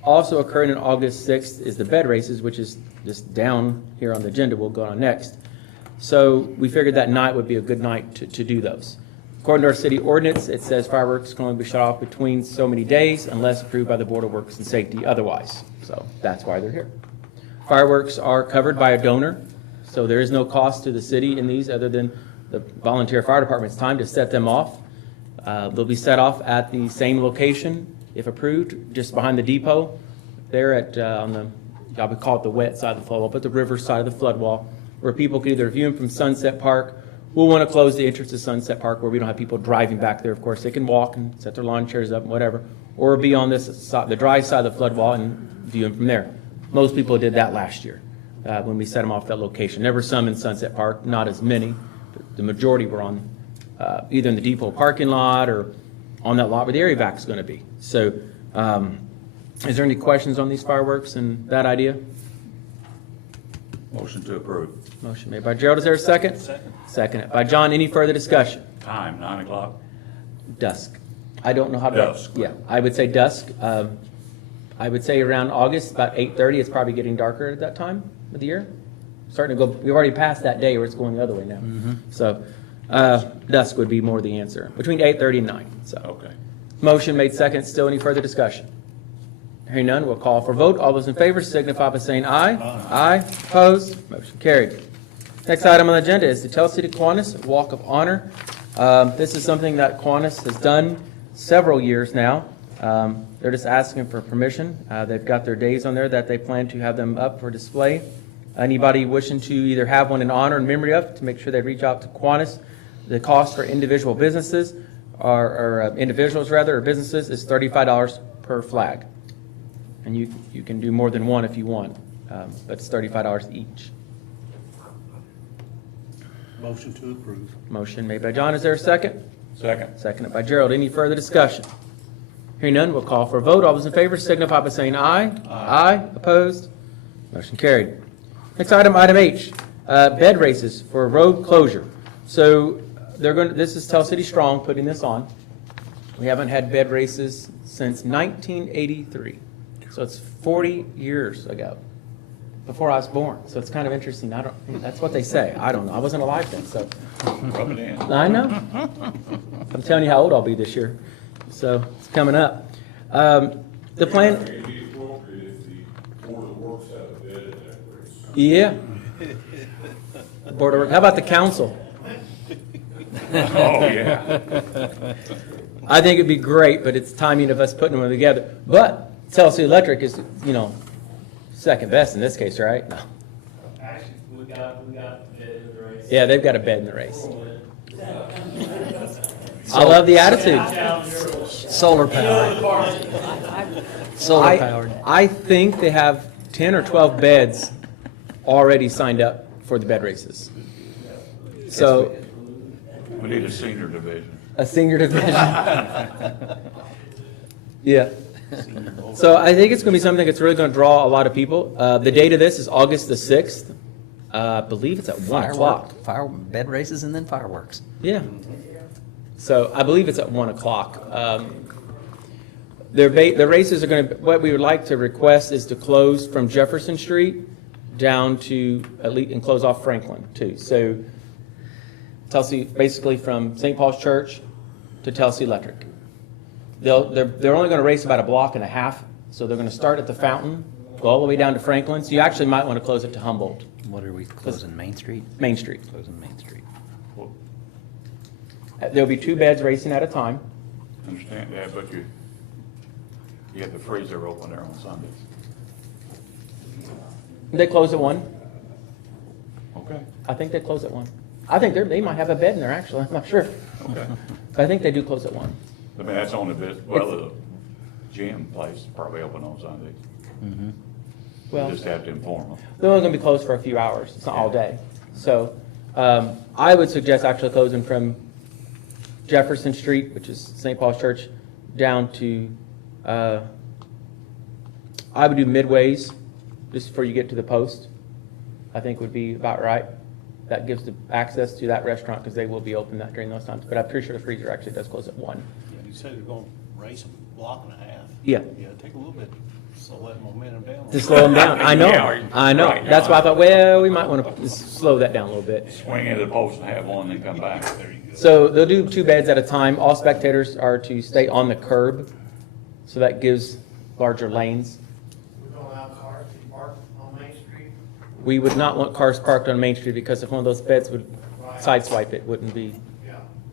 Also occurring on August 6th is the bed races, which is just down here on the agenda. We'll go on next. So we figured that night would be a good night to do those. According to our city ordinance, it says fireworks can only be shut off between so many days unless approved by the Board of Works and Safety otherwise. So that's why they're here. Fireworks are covered by a donor, so there is no cost to the city in these other than the volunteer fire department's time to set them off. They'll be set off at the same location, if approved, just behind the depot. There at, on the, I would call it the wet side of the flood wall, but the river side of the flood wall, where people can either view them from Sunset Park. We'll want to close the entrance to Sunset Park where we don't have people driving back there. Of course, they can walk and set their lawn chairs up and whatever, or be on this side, the dry side of the flood wall, and view them from there. Most people did that last year when we set them off that location. There were some in Sunset Park, not as many. The majority were on either in the depot parking lot or on that lot where the AREVAC is going to be. So is there any questions on these fireworks and that idea? Motion to approve. Motion made by Gerald. Is there a second? Second. Seconded by John. Any further discussion? Time, 9 o'clock. Dusk. I don't know how to. Dusk. Yeah, I would say dusk. I would say around August, about 8:30. It's probably getting darker at that time of the year. Starting to go. We've already passed that day where it's going the other way now. So dusk would be more the answer. Between 8:30 and 9. So. Okay. Motion made second. Still any further discussion? Hearing none, we'll call for vote. All those in favor signify by saying aye. Aye. Opposed? Motion carried. Next item on the agenda is the Tell City Kiwanis Walk of Honor. This is something that Kiwanis has done several years now. They're just asking for permission. They've got their days on there that they plan to have them up for display. Anybody wishing to either have one in honor and memory of, to make sure they reach out to Kiwanis. The cost for individual businesses, or individuals rather, or businesses, is $35 per flag. And you can do more than one if you want, but it's $35 each. Motion to approve. Motion made by John. Is there a second? Second. Seconded by Gerald. Any further discussion? Hearing none, we'll call for a vote. All those in favor signify by saying aye. Aye. Opposed? Motion carried. Next item, item H, bed races for road closure. So this is Tell City Strong putting this on. We haven't had bed races since 1983. So it's 40 years ago, before I was born. So it's kind of interesting. That's what they say. I don't know. I wasn't alive then, so. Rub it in. I know. I'm telling you how old I'll be this year. So it's coming up. The plan. Yeah. Board of Work. How about the council? Oh, yeah. I think it'd be great, but it's timing of us putting them together. But Tennessee Electric is, second best in this case, right? No. Actually, we got a bed in the race. Yeah, they've got a bed in the race. I love the attitude. Solar powered. Solar powered. I think they have 10 or 12 beds already signed up for the bed races. So We need a senior division. a senior division. Yeah. So I think it's going to be something that's really going to draw a lot of people. The date of this is August the 6th. I believe it's at 1 o'clock. Bed races and then fireworks. Yeah. So I believe it's at 1 o'clock. The races are going to, what we would like to request is to close from Jefferson Street down to, and close off Franklin too. So Tennessee, basically from St. Paul's Church to Tennessee Electric. They're only going to race about a block and a half. So they're going to start at the fountain, go all the way down to Franklin. So you actually might want to close it to Humboldt. What are we closing, Main Street? Main Street. Closing Main Street. There'll be 2 beds racing at a time. Understand that, but you have the freezer open there on Sundays. They close at 1. Okay. I think they close at 1. I think they might have a bed in there, actually. I'm not sure. Okay. But I think they do close at 1. I mean, that's on the bit, well, the gym place is probably open on Sundays. Mm-hmm. Well, You just have to inform them. they're only going to be closed for a few hours. It's not all day. So I would suggest actually closing from Jefferson Street, which is St. Paul's Church, down to, I would do Midways, just before you get to the post. I think would be about right. That gives the access to that restaurant because they will be open during those times. But I'm pretty sure the freezer actually does close at 1. Yeah, you said they're going to race a block and a half. Yeah. Yeah, take a little bit, slow that momentum down. To slow them down. I know. Yeah, I know. right. That's why I thought, well, we might want to slow that down a little bit. Swing into the post and have one, then come back. There you go. So they'll do 2 beds at a time. All spectators are to stay on the curb, so that gives larger lanes. We don't allow cars to park on Main Street. We would not want cars parked on Main Street because if one of those beds would sideswipe it, wouldn't be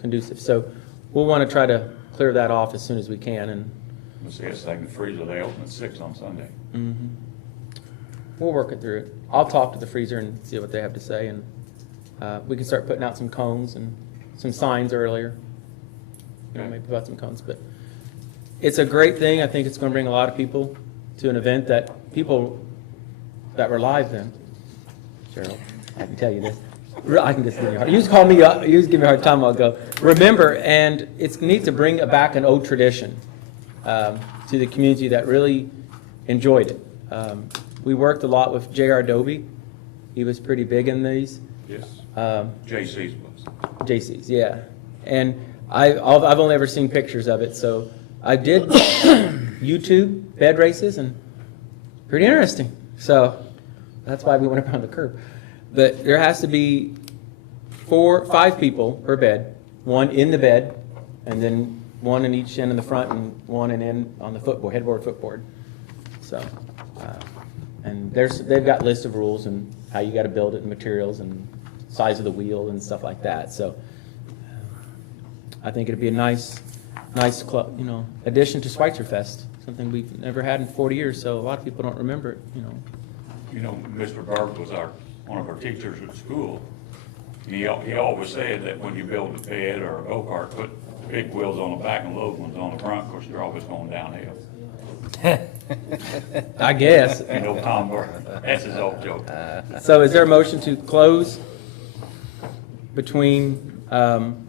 conducive. So we'll want to try to clear that off as soon as we can, and Let's see, it's like the freezer, they open at 6 on Sunday. we'll work it through it. I'll talk to the freezer and see what they have to say, and we can start putting out some cones and some signs earlier. Maybe put out some cones, but it's a great thing. I think it's going to bring a lot of people to an event that people that were live then. Cheryl, I can tell you this. I can just give you a hard. You just call me up. You just give me a hard time. I'll go. Remember, and it's neat to bring back an old tradition to the community that really enjoyed it. We worked a lot with J.R. Dobie. He was pretty big in these. Yes. JC's was. JC's, yeah. And I've only ever seen pictures of it, so I did YouTube bed races, and pretty interesting. So that's why we went around the curve. But there has to be 5 people per bed, 1 in the bed, and then 1 in each end in the front and 1 in on the headboard footboard. So, and they've got lists of rules and how you got to build it and materials and size of the wheel and stuff like that. So I think it'd be a nice nice club, addition to Schweitzer Fest, something we've never had in 40 years, so a lot of people don't remember it, You know, Mr. Burke was one of our teachers at school. And he always said that when you build a bed or a go-kart, put big wheels on the back and little ones on the front, of course, they're always going downhill. I guess. You know, Tom Burke, that's his old joke. So is there a motion to close between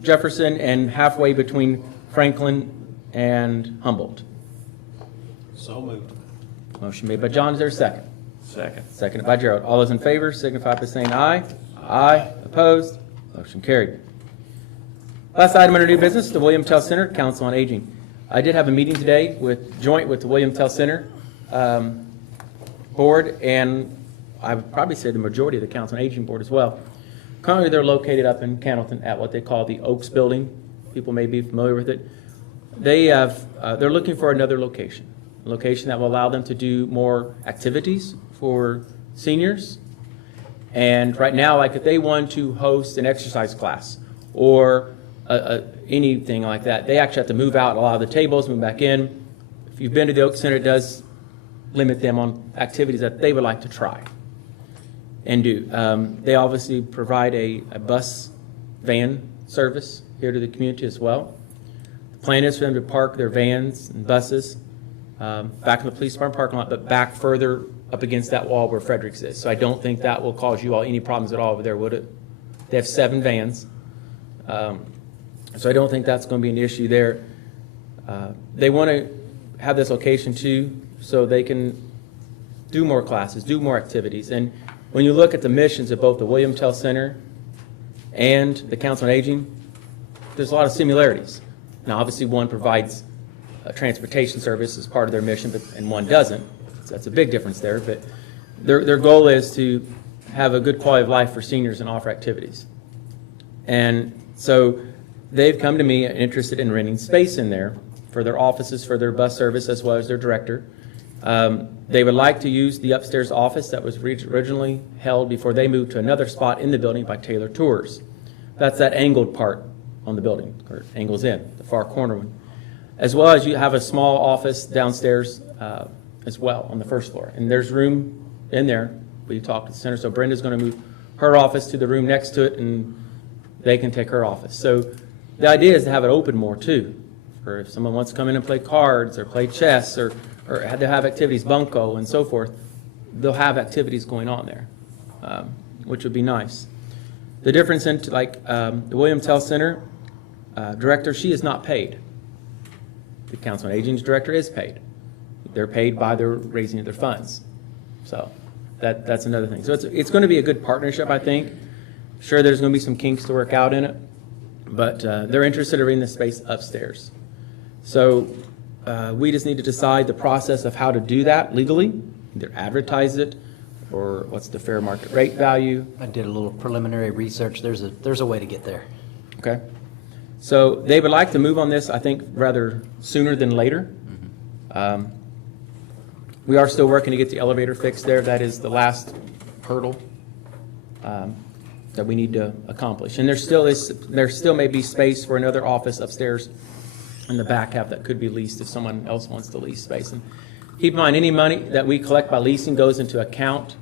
Jefferson and halfway between Franklin and Humboldt? So moved. Motion made by John, is there a second? Second. Seconded by Gerald. All those in favor signify by saying aye. Aye. Opposed? Motion carried. Last item under new business, the William Tell Center, Council on Aging. I did have a meeting today joint with the William Tell Center board, and I would probably say the majority of the Council on Aging board as well. Currently, they're located up in Candleton at what they call the Oaks Building. People may be familiar with it. They're looking for another location, a location that will allow them to do more activities for seniors. And right now, like if they want to host an exercise class or anything like that, they actually have to move out a lot of the tables, move back in. If you've been to the Oak Center, it does limit them on activities that they would like to try and do. They obviously provide a bus van service here to the community as well. The plan is for them to park their vans and buses back in the police department parking lot, but back further up against that wall where Fredericks is. So I don't think that will cause you all any problems at all over there, would it? They have 7 vans. So I don't think that's going to be an issue there. They want to have this location too so they can do more classes, do more activities. And when you look at the missions of both the William Tell Center and the Council on Aging, there's a lot of similarities. Now, obviously, one provides a transportation service as part of their mission, and one doesn't. So that's a big difference there. But their goal is to have a good quality of life for seniors and offer activities. And so they've come to me interested in renting space in there for their offices, for their bus service, as well as their director. They would like to use the upstairs office that was originally held before they moved to another spot in the building by Taylor Tours. That's that angled part on the building, or angles in, the far corner one. As well as you have a small office downstairs as well on the first floor. And there's room in there. We talked to the center, so Brenda's going to move her office to the room next to it, and they can take her office. So the idea is to have it open more too, for if someone wants to come in and play cards or play chess or had to have activities, bunco and so forth, they'll have activities going on there, which would be nice. The difference in the William Tell Center director, she is not paid. The Council on Aging's director is paid. They're paid by the raising of their funds. So that's another thing. So it's going to be a good partnership, I think. Sure, there's going to be some kinks to work out in it, but they're interested in renting the space upstairs. So we just need to decide the process of how to do that legally, either advertise it or what's the fair market rate value. I did a little preliminary research. There's a way to get there. Okay. So they would like to move on this, I think, rather sooner than later. We are still working to get the elevator fixed there. That is the last hurdle that we need to accomplish. And there still may be space for another office upstairs in the back half that could be leased if someone else wants to lease space. And keep in mind, any money that we collect by leasing goes into account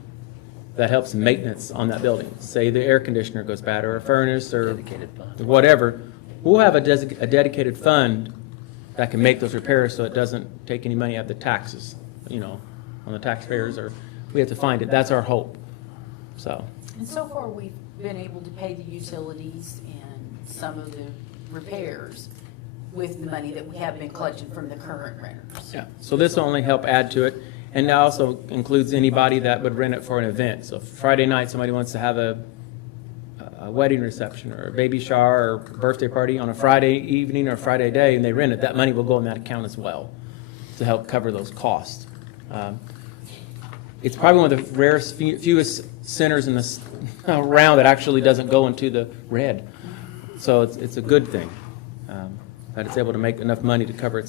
that helps maintenance on that building. Say the air conditioner goes bad or a furnace or whatever. We'll have a dedicated fund that can make those repairs so it doesn't take any money out of the taxes, on the taxpayers, or we have to find it. That's our hope. So. And so far, we've been able to pay the utilities and some of the repairs with the money that we have been collecting from the current renters. Yeah, so this will only help add to it. And that also includes anybody that would rent it for an event. So Friday night, somebody wants to have a wedding reception or a baby shower or birthday party on a Friday evening or Friday day, and they rent it, that money will go in that account as well to help cover those costs. It's probably one of the rarest, fewest centers in this around that actually doesn't go into the red. So it's a good thing that it's able to make enough money to cover its